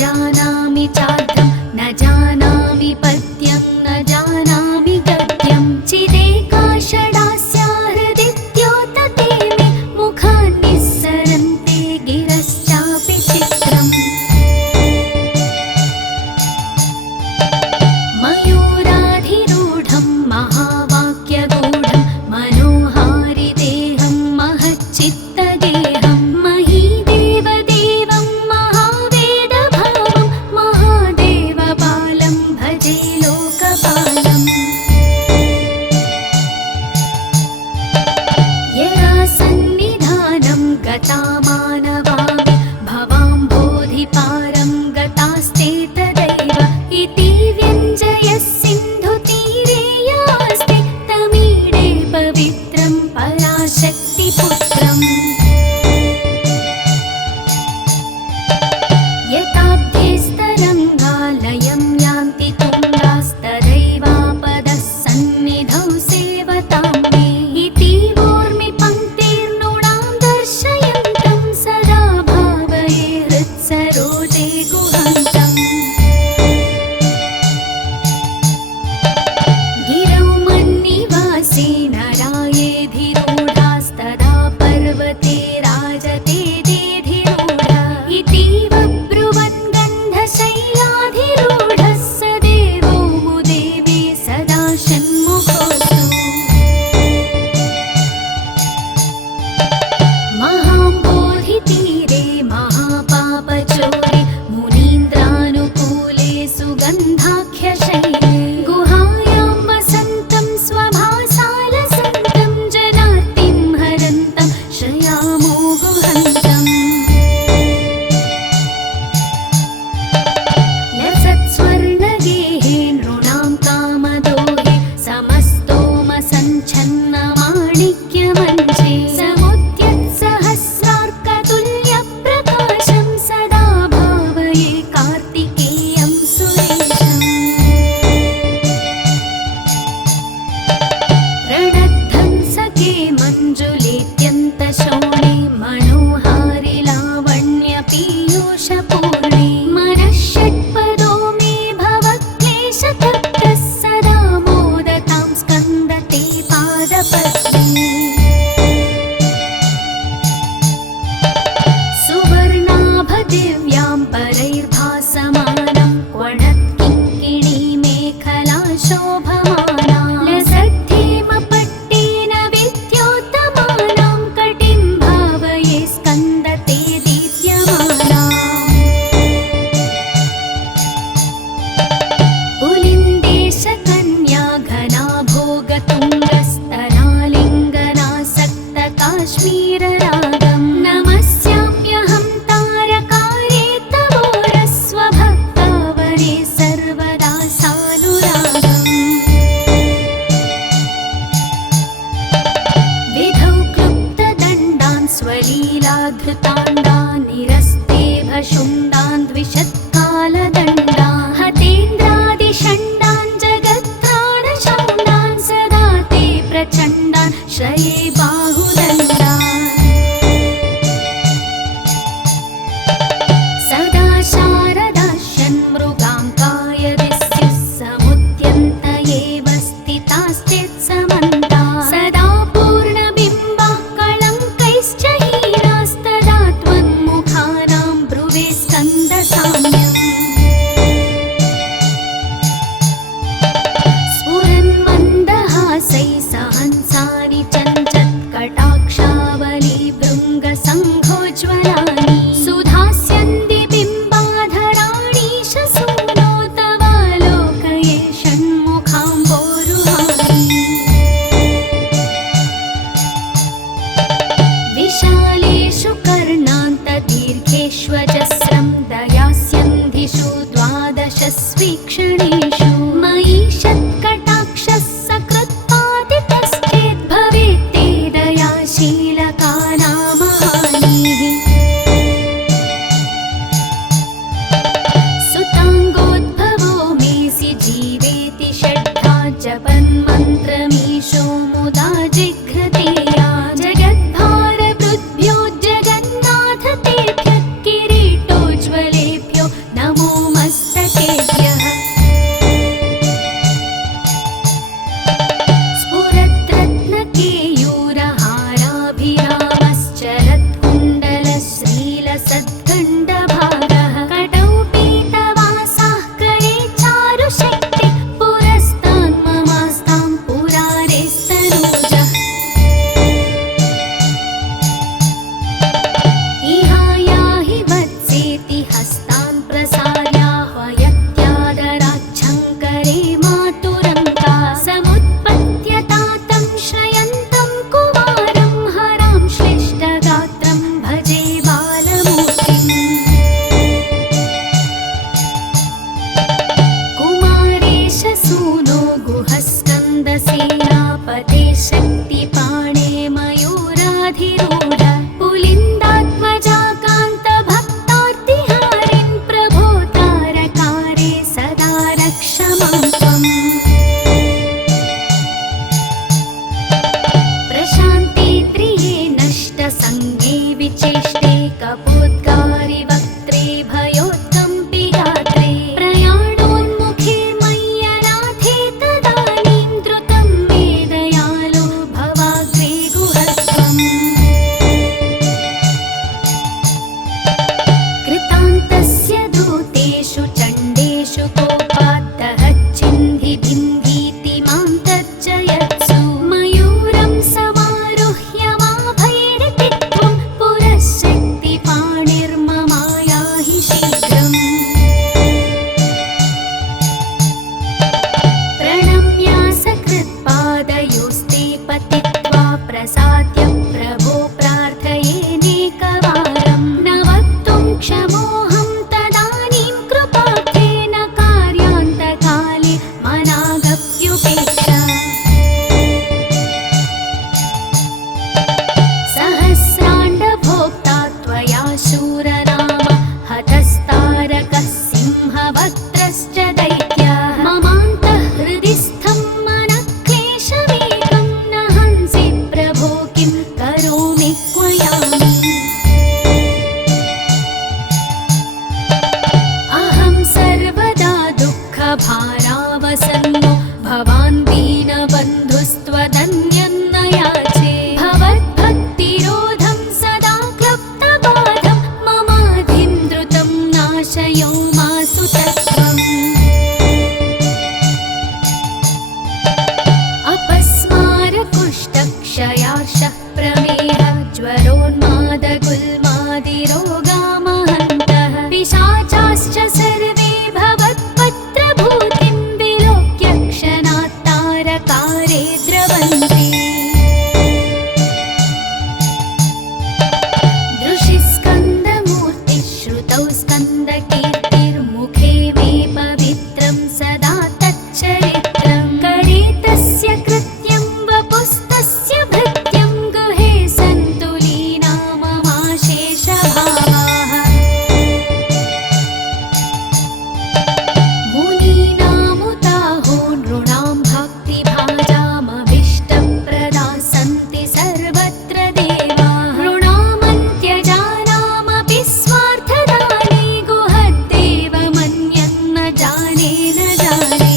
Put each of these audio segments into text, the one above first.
जानामि चार्थं न जानामि पद्यं न जानामि गद्यं चिदेकाषडास्या हृदिद्योतते मे मुखान्निस्सरन्ते गिरश्चापि चित्रम् मयूराधिरूढं महावाक्यगूढं मनोहारि देहं महच्चित्तगेहं महीदेवदेवं महावेदभावं महादेवपालं भजे लोकपालम् यदा सन्निधानं गता मानवामि भवाम्बोधिपारं गतास्ते तदैव इति व्यञ्जयः सिन्धुतीरे यास्ते तमीडे पवित्रं पराशक्तिपुत्रम् यताब्धेस्तरङ्गालयं यान्ति तुङ्गास्तदैवापदः सन्निधौ सेवतां मे इति ऊर्मिपङ्क्तिर्नृणां दर्शयन्तं सदा भावये हृत्सरोजे गुहन्तम् गिरौ मन्निवासे नरायेधिरूढास्तदा पर्वते राजते देधिरूढा इति ब्रुवन् गन्धशैलाधिरूढः स देवो मुदेवे सदा षण्मुखोऽस्तु महाम्बोधितीरे महापापचोरे मुनीन्द्रानुकूले सुगन्धाख्यशैले गुहायां वसन्तं स्वभासालसन्तं जनार्तिं हरन्तं श्रयामो गुहन्तम् लसत्स्वर्णगेहे नृणां कामदोहे समस्तोमसञ्छन्नमाणिक्यमञ्चे समुद्यत्सहस्रार्कतुल्यप्रकाशं सदा भावये कार्तिकेयं सुरेशम् रणद्धं सखे मञ्जुलेत्यन्तशोणे मनोहारि लावण्यपीयूषपूर्णे मनः षट्पदो मे भवक्लेशतप्तः सदा मोदतां स्कन्दते पादपद्मे सुवर्णाभदिव्यां परैर्भासमानं क्वणत्किङ्किणीमेखला शोभमाना लसद्धेमपट्टेन विद्योतमानां कटिं भावये स्कन्दते दीप्यमाना पुलिन्देशकन्या घना भोगतुङ्गस्तनालिङ्गनासक्त काश्मीररागं नमस्याम्यहं तारकारे तवोरस्वभक्तावरे सर्वदा सानुरागम् विधौ क्लुप्तदण्डान् स्वलीलाधृताण्डान् निरस्ते भशुण्डान् द्विषत्कालदण्डान् हतेन्द्रादिषण्डान् जगत्त्राणशौण्डान् सदा ते प्रचण्डान् श्रये बाहुदण्डान् सदा शारदाश्यन्मृगाङ्काय दिस्युः समुद्यन्त एव स्थितास्तेत्समन्ता सदा पूर्णबिम्बाः कळङ्कैश्च हीनास्तदा त्वन्मुखानां ब्रुवे स्कन्दसाम्यम् स्फुरन्मन्दहासैः सहंसानि चञ्चत्कटाक्षावली भृङ्गसङ्घोज्ज्वलानि सुधास्यन्ति बिम्बाधराणि शसूनो तवालोकये षण्मुखाम्बोरुहानि विशालेषु कर्णान्तदीर्घेष्वजस्रं दयास्यन्ति संशयो मासु तत्त्वम् अपस्मारकुष्ठक्षयार्षः प्रमेहः ज्वरोन्मादगुल्मादिरोगामहन्तः पिशाचाश्च सर्वे भवत्पत्रभूतिं विलोक्य क्षणात् तारकारे द्रवन्ति श्रुतौ स्कन्दकीर्तिर्मुखे मे पवित्रं सदा तच्चरित्रं करे तस्य कृत्यं वपुस्तस्य भृत्यं गुहे सन्तु लीना ममाशेषभावाः मुनीनामुताहो नृणां भक्तिभाजामभीष्टप्रदा सन्ति सर्वत्र देवाः ऋणामन्त्यजानामपि स्वार्थदाने गुहद्देवमन्यं न जाने न जाने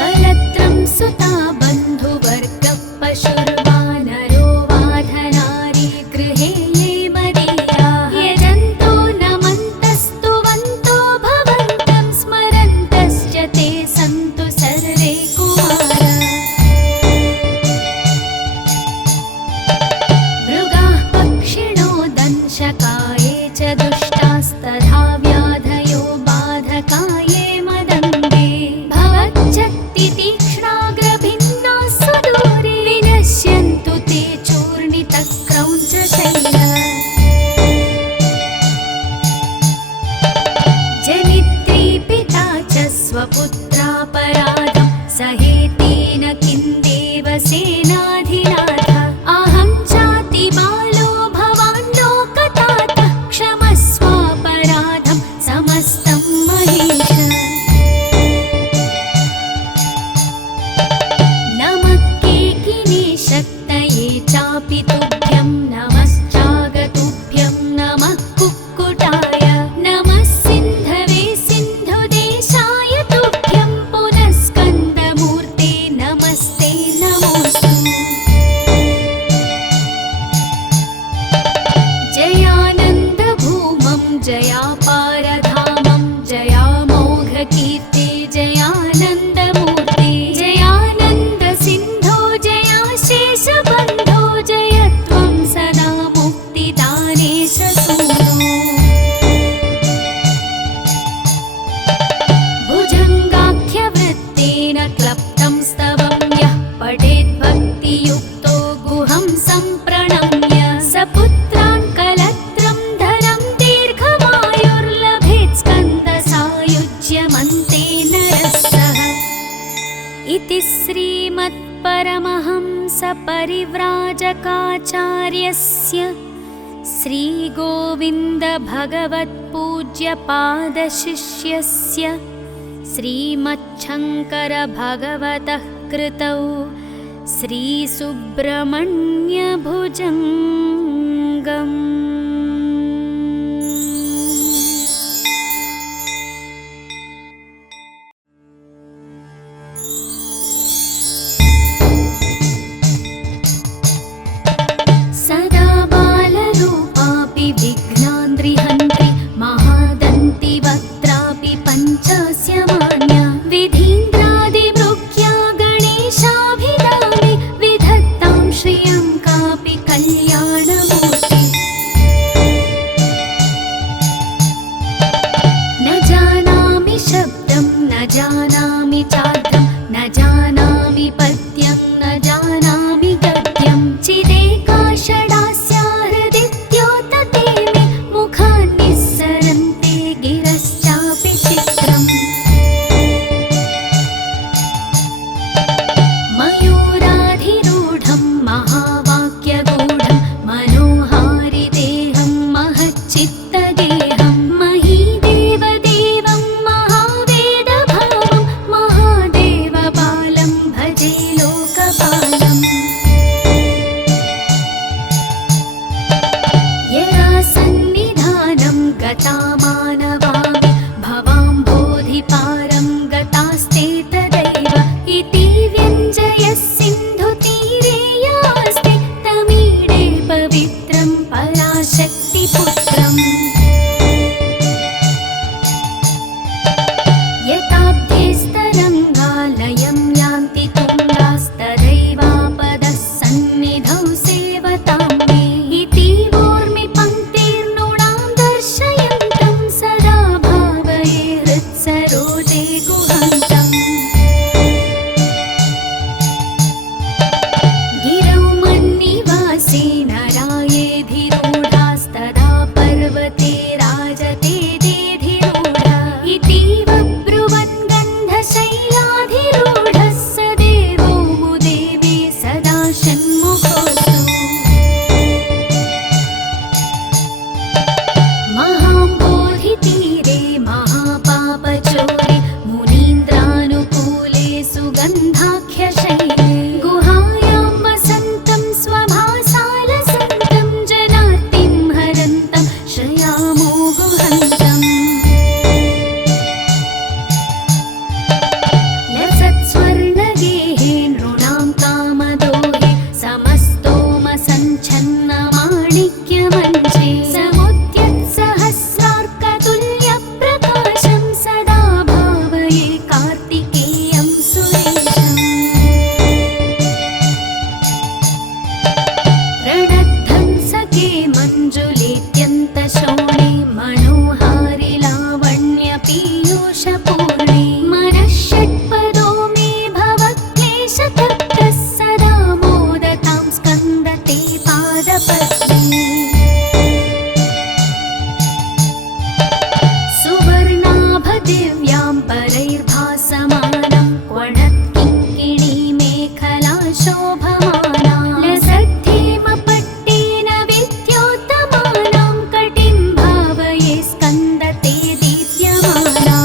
कलत्रं सुता बन्धुवर्गः पशुर्वानरो वाधनारी गृहे ये मदीयाः यजन्तो नमन्तस्तुवन्तो भवन्तं स्मरन्तश्च ते सन्तु सर्वे कुमाराः मृगाः पक्षिणो दंशकाये च दुष्टास्तथा व्याधयो बाधकाये मदङ्गे भवच्छक्तितीक्ष्णाग्रभिन्नाः सुदूरे विनश्यन्तु ते चूर्णितक्रौञ्चशैलाः जनित्री पिता च स्वपुत्रापराधं सहेतेन किं देवसेनाधिनाथ अहं चातिबालो भवान् लोकतातः क्षमस्वापराधं समस्तं महेश नमः केकिने शक्तये चापि तुभ्यं नमश्चागतुभ्यं नमः कुक्कुटाय नमः सिन्धवे सिन्धुदेशाय तुभ्यं पुनः स्कन्दमूर्ते नमस्ते नमोऽस्तु जयानन्दभूमं जयापारधामं जयामोघकीर्ते जयानन्दमूर्ते जयानन्दसिन्धो जयाशेषबन्धो जयत्वं सदा मुक्तिदानेश सूनो भुजङ्गाख्यवृत्तेन क्लप्तं स्तवं यः पठेद्भक्तियुक्तो गुहं सम्प्रणम्य सपुत्रान् कलत्रं धरं दीर्घमायुर्लभेत् स्कन्दसायुज्यमन्ते नरः इति श्रीमत्परमहंसपरिव्राजकाचार्यस्य श्रीगोविन्दभगवत्पूज्यपादशिष्यस्य श्रीमच्छङ्करभगवतः कृतौ श्रीसुब्रह्मण्यभुजङ्गम् सदा बालरूपापि विघ्नान्द्रिहन्त्रि महादन्ति वक्त्रापि पञ्चस्य मान्या विधीन्द्रादिभृग्या गणेशाभिधामि विधत्तां श्रियं कापि कल्याणमूर्ति कोटिपुत्रम् यताब्धेस्तरङ्गालयं यान्ति तुङ्गास्तदैवापदः सन्निधौ सेवतां मे इति ऊर्मिपङ्क्तिर्नृणां दर्शयन्तं सदा भावये हृत्सरोजे गुहन्तम् गिरौ मन्निवासे नरायेधिरूढास्तदा पर्वते राजते देधिरूढा इतीव ब्रुवन् गन्धशैलाधिरूढः स देवो मुदेवे सदा षण्मुखोऽस्तु महाम्बोधितीरे महापापचोरे मुनीन्द्रानुकूले सुगन्धाख्यशैले गुहायां वसन्तं स्वभासालसन्तं जनार्तिं हरन्तं श्रयामो गुहन्तम् लसत्स्वर्णगेहे नृणां कामदोहे समस्तोमसञ्छन्नमाणिक्यमञ्चे समुद्यत्सहस्रार्कतुल्यप्रकाशं सदा भावये कार्तिकेयं सुरेशम् रणध्वंसके मञ्जुलेत्यन्तशोणे मनोहारि लावण्यपीयूषपूर्णे मनःषट्पदो मे भवक्लेशतप्तः सदा मोदतां स्कन्दते पादपद्मे सुवर्णाभदिव्यां परैर्भासमानं क्वणत्किङ्किणीमेखला शोभमाना लसद्धेमपट्टेन विद्योतमानां कटिं भावये स्कन्दते दीप्यमाना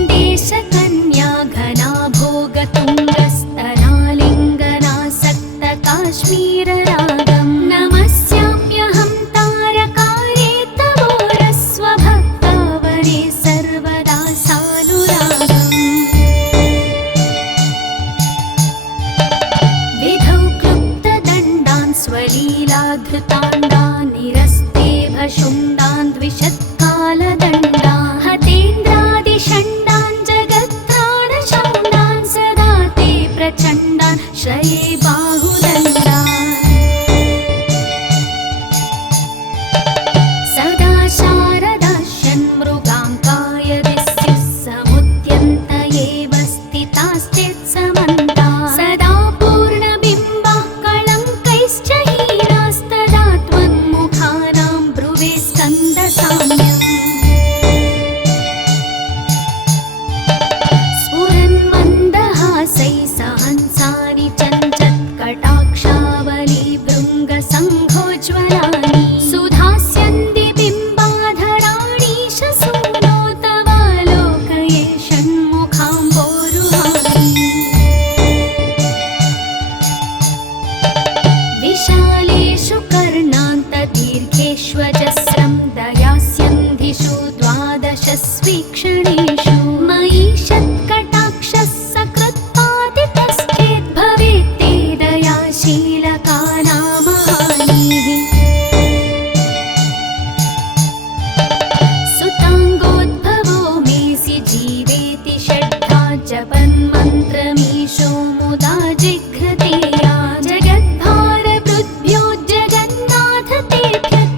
पुलिन्देशकन्या घना भोगतुङ्गस्तनालिङ्गनासक्तकाश्मीररागं नमस्याम्यहं तारकारे तवोरस्वभक्तावरे सर्वदा सानुरागम् विधौ क्लुप्तदण्डान् स्वलीलाधृताण्डान् निरस्तेभशुण्डान् द्विषत्कालदण्डान् हतेन्द्रादिषण्डान् जगत्त्राणशण्डान् सदा ते प्रचण्डान् श्रये बाहुदण्डान् सदा शारदाश्यन्मृगाङ्काय दिस्युः समुद्यन्त एव स्थिताश्चेत्समन्ता सदा पूर्णबिम्बाः कलङ्कैश्च हीनास्तदा त्वन्मुखानां ब्रुवे स्कन्दसाम्यम् स्फुरन्मन्दहासैः सहंसानि चञ्चत्कटाक्षावली भृङ्गसङ्घोज्ज्वलानि सुधास्यन्ति बिम्बाधराणि शसूनो तवालोकये षण्मुखाम्भोरुहानि विशालेषु कर्णान्तदीर्घेष्वजस्रं दयास्यन्धिषु द्वादशस्वीक्षणेषु मयि षत्कटाक्षः सकृत्पातितश्चेद् भवेत् ते दयाशीलकानामहानिः सुताङ्गोद्भवो मेऽसि जीवेति षड्धा जपन्मन्त्रमीशो मुदा जिघ्रते या जगद्भारभृद्भ्यो जगन्नाथ तेभ्यः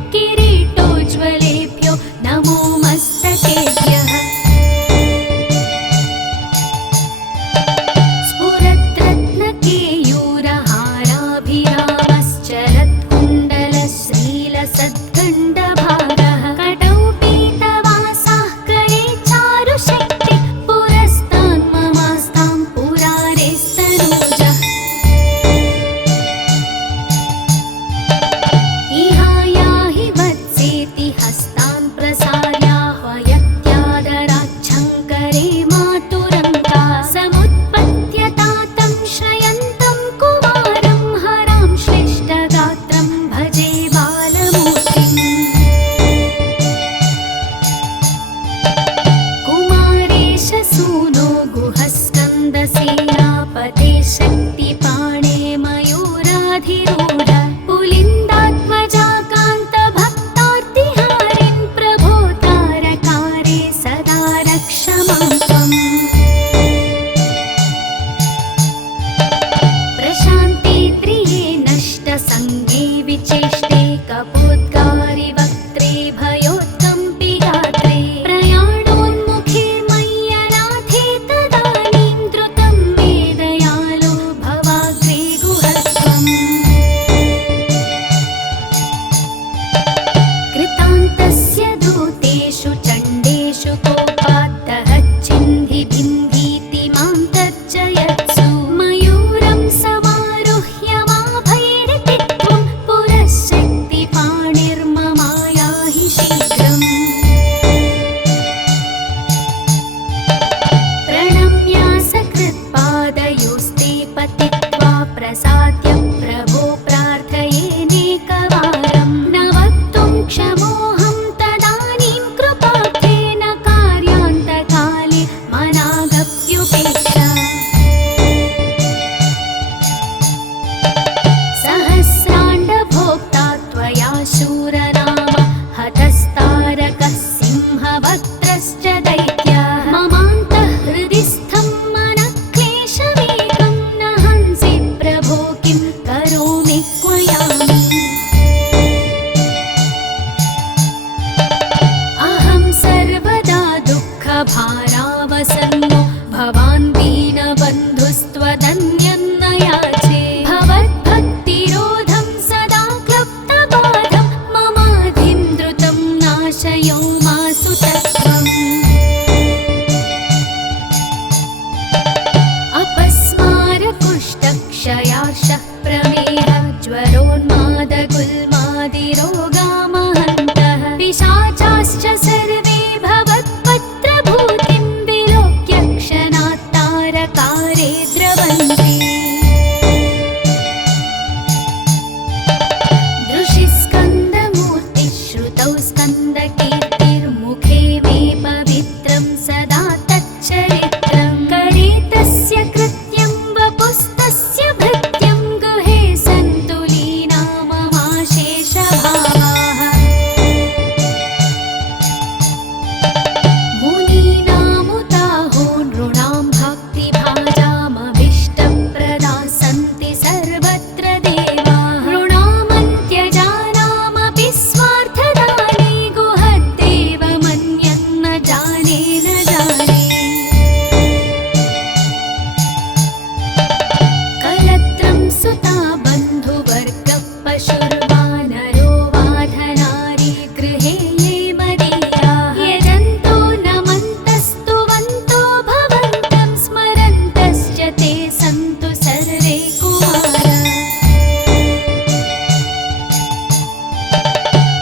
वृषाधिरूढ पुलिन्दात्मजाकान्त भक्तार्तिहारिन् प्रभो तारकारे सदा रक्ष मां त्वम्। प्रशान्ते त्रिये नष्टसङ्गे विचेष्टे कपोद्गारि वक्त्रे भयोत्कम्पि गात्रे प्रयाणोन्मुखे मय्यनाथे तदानीं द्रुतं मे दयालो भवाग्रे गुहत्वम्। कृतान्तस्य दूतेषु चण्डेषु कोपाद्दहच्चिन्धि भिन्धीति मां तर्जयत्सु मयूरं समारुह्य माभैरिति त्वं पुरःशक्तिपाणिर्ममायाहि शीघ्रम्। प्रणम्यासकृत्पादयोस्ते पतित्वा प्रसाद्य प्रभो प्रार्थयेनेकवारं न वक्तुं क्षमोऽहं तदानीं कृपार्थेन कार्यान्तकाले मनागप्युपेक्षा। सहस्राण्डभोक्ता त्वया शूरनाम हतस्तारकः सिंहवक्त्रश्च दैत्यः ममान्तःहृदि स्थं मनक्लेशमेकं न हंसि प्रभो किं करोमि क्वयामि। अहं सर्वदा दुःखभारावसन्नो भवान् दीनबन्धुस्त्वदन्यन्न याचे भवद्भक्तिरोधं सदा क्लुप्तबाधं ममाधिं द्रुतं नाशयो मासु तत्त्वम्। अपस्मारकुष्ठक्षयार्षः प्रमेहः ज्वरोन्मादगुल्मादिरोगामहन्तः पिशाचाश्च सर्वे भवत्पत्रभूतिं विलोक्य क्षणात् तारकारे द्रवन्ति। दृशिस्कन्दमूर्तिः श्रुतौ स्कन्दकीर्तिर्मुखे मे पवित्रं सदा तच्चरित्रं करे तस्य कृत्यं वपुस्तस्य भृत्यं गुहे सन्तु लीना ममाशेषभावाः। मुनीनामुताहो नृणां भक्तिभाजामभीष्टप्रदाः सन्ति सर्वत्र देवाः नृणामन्त्यजानामपि स्वार्थदाने गुहद्देवमन्यन्न जाने न जाने। कलत्रं सुता बन्धुवर्गः पशुर्वानरो वाधनारी गृहे ये मदीयाः यजन्तो नमन्तस्तुवन्तो भवन्तं स्मरन्तश्च ते सन्तु सर्वे कुमाराः।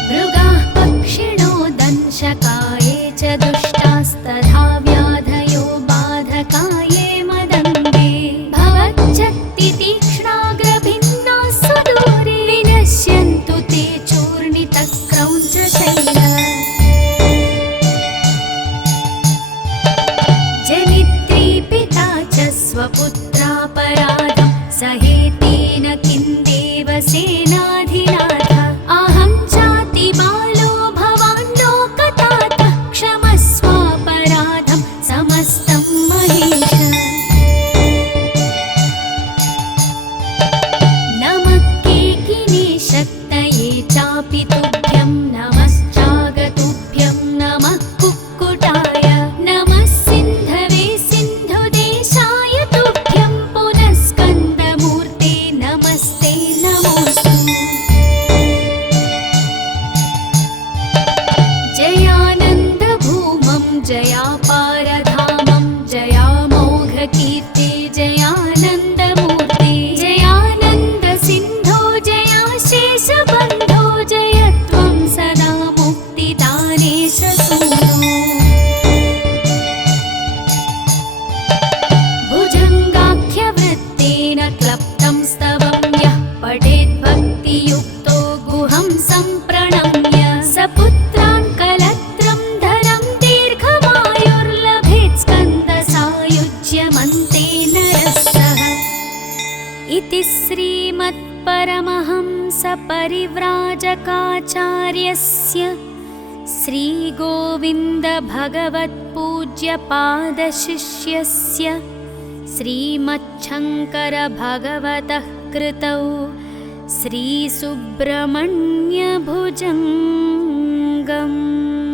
मृगाः पक्षिणो दंशकाये च दुष्टास्तथा व्याधयो बाधकाये मदङ्गे भवच्छक्तितीक्ष्णाग्रभिन्नाः सुदूरे विनश्यन्तु ते चूर्णितक्रौञ्चशैलाः। जनित्री पिता च स्वपुत्रापराधं सहेतेन किं देवसेनाधिनाथ अहं चातिबालो भवान् लोकतातः क्षमस्वापराधं समस्तं महेश। नमः केकिने शक्तये चापि तुभ्यं नमश्चागतुभ्यं नमः कुक्कुटाय नमः सिन्धवे सिन्धुदेशाय तुभ्यं पुनः स्कन्दमूर्ते नमस्ते नमोऽस्तु। जयानन्दभूमं जयापारधामं जयामोघकीर्ते जयानन्दमूर्ते जयानन्दसिन्धो जयाशेषबन्धो जय त्वं सदा मुक्तिदानेश सूनो। भुजङ्गाख्यवृत्तेन क्लप्तं स्तवं यः पठेद्भक्तियुक्तो गुहं सम्प्रणम्य सपुत्रान् कलत्रं धरं दीर्घमायुर्लभेत् स्कन्दसायुज्यमन्ते नरः सः। इति श्रीमद् परमहंसपरिव्राजकाचार्यस्य श्रीगोविन्दभगवत्पूज्यपादशिष्यस्य श्रीमच्छङ्करभगवतः कृतौ श्रीसुब्रह्मण्यभुजङ्गम्।